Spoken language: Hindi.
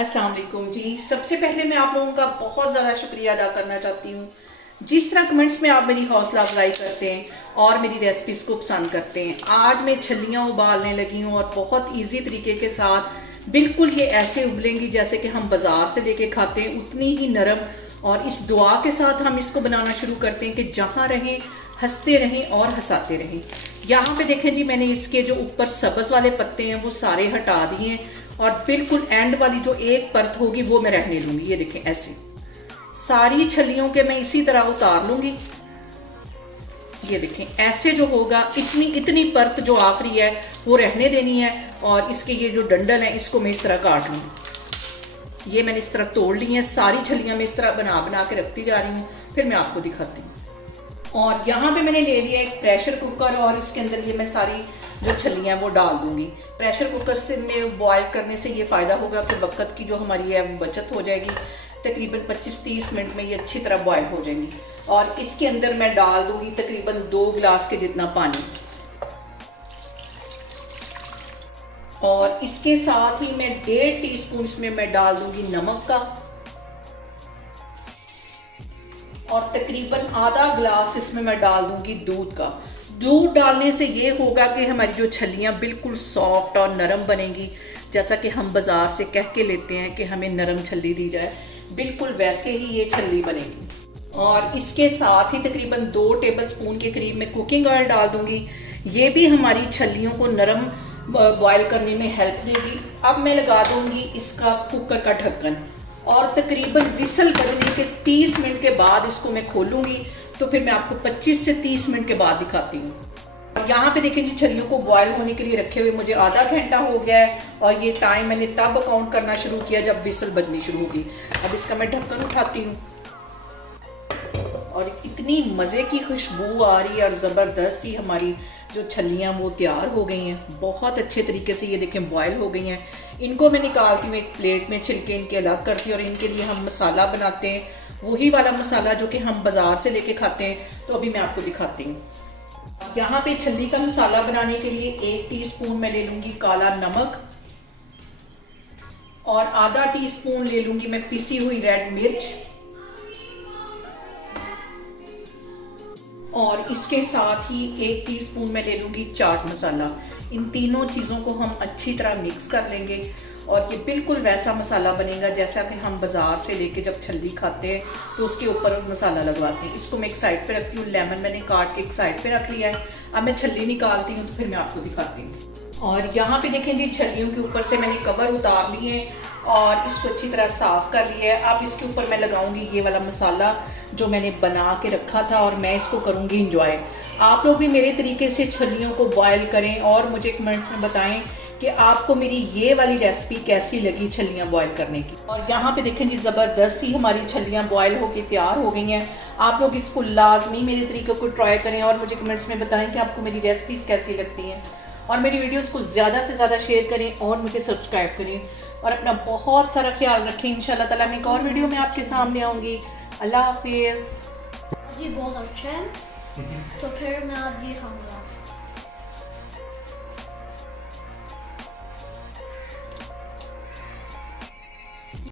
अस्सलाम वालेकुम जी। सबसे पहले मैं आप लोगों का बहुत ज़्यादा शुक्रिया अदा करना चाहती हूँ। जिस तरह कमेंट्स में आप मेरी हौसला अफजाई करते हैं और मेरी रेसिपीज़ को पसंद करते हैं। आज मैं छल्लियाँ उबालने लगी हूँ और बहुत इजी तरीके के साथ बिल्कुल ये ऐसे उबलेंगी जैसे कि हम बाज़ार से लेके खाते हैं, उतनी ही नरम। और इस दुआ के साथ हम इसको बनाना शुरू करते हैं कि जहाँ रहें हंसते रहें और हंसाते रहें। यहाँ पे देखें जी, मैंने इसके जो ऊपर सब्ज़ वाले पत्ते हैं वो सारे हटा दिए हैं और बिल्कुल एंड वाली जो एक परत होगी वो मैं रहने लूँगी। ये देखें, ऐसे सारी छलियों के मैं इसी तरह उतार लूँगी। ये देखें, ऐसे जो होगा इतनी परत जो आखिरी है वो रहने देनी है। और इसके ये जो डंडल है इसको मैं इस तरह काट लूँगी। ये मैंने इस तरह तोड़ ली हैं। सारी छलियाँ मैं इस तरह बना बना के रखती जा रही हूँ, फिर मैं आपको दिखाती हूँ। और यहाँ पे मैंने ले लिया एक प्रेशर कुकर और इसके अंदर ये मैं सारी जो छलियाँ वो डाल दूँगी। प्रेशर कुकर से में बॉयल करने से ये फ़ायदा होगा कि वक्त की जो हमारी है वो बचत हो जाएगी। तकरीबन 25-30 मिनट में ये अच्छी तरह बॉयल हो जाएंगी। और इसके अंदर मैं डाल दूँगी तकरीबन 2 गिलास के जितना पानी। और इसके साथ ही मैं 1.5 टीस्पून इसमें मैं डाल दूँगी नमक का और तकरीबन आधा गिलास इसमें मैं डाल दूंगी दूध का। दूध डालने से ये होगा कि हमारी जो छलियाँ बिल्कुल सॉफ्ट और नरम बनेंगी। जैसा कि हम बाज़ार से कह के लेते हैं कि हमें नरम छल्ली दी जाए, बिल्कुल वैसे ही ये छल्ली बनेगी। और इसके साथ ही तकरीबन 2 टेबलस्पून के करीब मैं कुकिंग ऑयल डाल दूंगी। ये भी हमारी छल्लियों को नरम बॉयल करने में हेल्प देगी। अब मैं लगा दूंगी इसका कुकर का ढक्कन और तकरीबन विसल बजने के 30 मिनट के बाद इसको मैं खोलूंगी। तो फिर मैं आपको 25 से 30 मिनट के बाद दिखाती हूँ। और यहाँ पे देखें जी, छलियों को बॉयल होने के लिए रखे हुए मुझे आधा घंटा हो गया है और ये टाइम मैंने तब काउंट करना शुरू किया जब विसल बजनी शुरू होगी। अब इसका मैं ढक्कन उठाती हूँ और इतनी मज़े की खुशबू आ रही है और ज़बरदस्त ही हमारी जो छलियाँ वो तैयार हो गई हैं। बहुत अच्छे तरीके से ये देखें बॉयल हो गई हैं। इनको मैं निकालती हूँ एक प्लेट में, छिलके इनके अलग करती हूँ और इनके लिए हम मसाला बनाते हैं, वही वाला मसाला जो कि हम बाज़ार से लेके खाते हैं। तो अभी मैं आपको दिखाती हूँ। यहाँ पे छल्ली का मसाला बनाने के लिए 1 टीस्पून मैं ले लूँगी काला नमक और आधा टीस्पून ले लूँगी मैं पिसी हुई रेड मिर्च और इसके साथ ही 1 टीस्पून मैं ले लूँगी चाट मसाला। इन तीनों चीज़ों को हम अच्छी तरह मिक्स कर लेंगे और ये बिल्कुल वैसा मसाला बनेगा जैसा कि हम बाज़ार से लेके जब छल्ली खाते हैं तो उसके ऊपर मसाला लगवाते हैं। इसको मैं एक साइड पे रखती हूँ। लेमन मैंने काट के एक साइड पे रख लिया है। अब मैं छल्ली निकालती हूँ तो फिर मैं आपको दिखाती हूँ। और यहाँ पे देखें जी, छल्लियों के ऊपर से मैंने कवर उतार लिए हैं और इसको अच्छी तरह साफ़ कर लिया है। अब इसके ऊपर मैं लगाऊंगी ये वाला मसाला जो मैंने बना के रखा था और मैं इसको करूंगी इंजॉय। आप लोग भी मेरे तरीके से छल्लियों को बॉयल करें और मुझे कमेंट्स में बताएं कि आपको मेरी ये वाली रेसिपी कैसी लगी छल्लियाँ बॉयल करने की। और यहाँ पे देखें जी, ज़बरदस्त ही हमारी छल्लियाँ बॉयल होके तैयार हो गई हैं। आप लोग इसको लाजमी मेरे तरीके को ट्राई करें और मुझे कमेंट्स में बताएं कि आपको मेरी रेसिपीज़ कैसी लगती हैं। और मेरी वीडियोस को ज़्यादा से ज़्यादा शेयर करें और मुझे सब्सक्राइब करें और अपना बहुत सारा ख्याल रखें। इंशाल्लाह ताला मैं एक और वीडियो में आपके सामने आऊँगी। अल्लाह हाफिज़। जी बहुत अच्छा है, तो फिर मैं आज ये खाऊंगा।